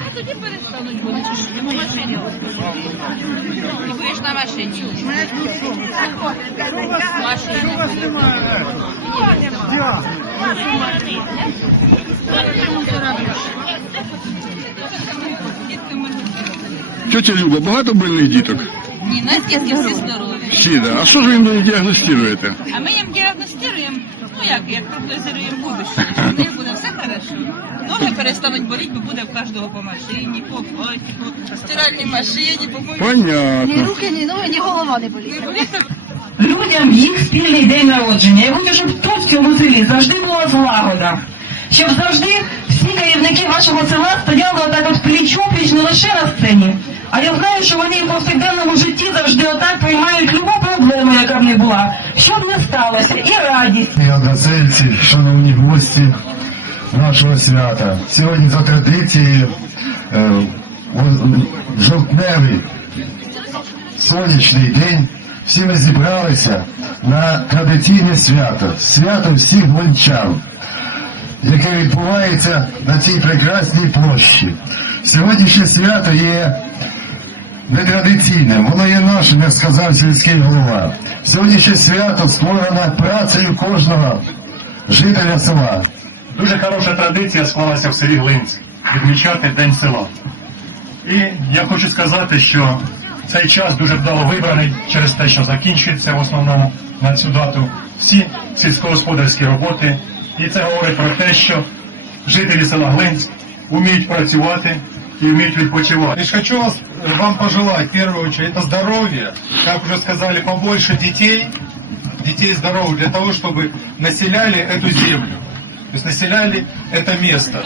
А тоді перестануть бо чи ж в машині. І будеш на машині. Машина. Тетя Люба, багато больних діток? Ні, нас дітки всі здорові. Всі, да. А що ж ви їм діагностуєте? А ми їм діагностуємо, ну як, як прогнозуємо будущее. що В них буде все хорошо. Ноги перестануть боліти, бо буде в кожного по машині, по файці, по стиральній машині, по Ні Понятно. руки, ні ноги, ні голова не болить. людям їх спільний день народження. І хочу, щоб тут, в цьому селі, завжди була злагода. Щоб завжди всі керівники вашого села стояли отак от пліч-опліч не лише на сцені. А я знаю, що вони в повсякденному житті завжди отак приймають любу проблему, яка в них була, щоб не сталося, і радість. І односельці, шановні гості нашого свята. Сьогодні за традицією е, жовтневий сонячний день всі ми зібралися на традиційне свято, свято всіх гончан, яке відбувається на цій прекрасній площі. Сьогоднішнє свято є нетрадиційним, воно є нашим, як сказав сільський голова. Сьогоднішнє свято створено працею кожного жителя села. Дуже хороша традиція склалася в селі Глинці відмічати День села. І я хочу сказати, що цей час дуже вдало вибраний через те, що закінчується в основному на цю дату всі сільськогосподарські роботи. І це говорить про те, що жителі села Глинськ вміють працювати і вміють відпочивати. Лишь хочу вас, вам пожелать, в первую очередь, это здоровье, как уже сказали, побольше детей, детей здоровых, для того, чтобы населяли эту землю, то есть населяли это место.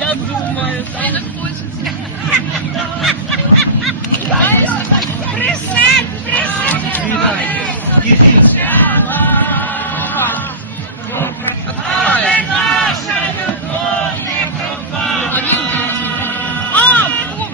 Я думаю, Присядь, присядь!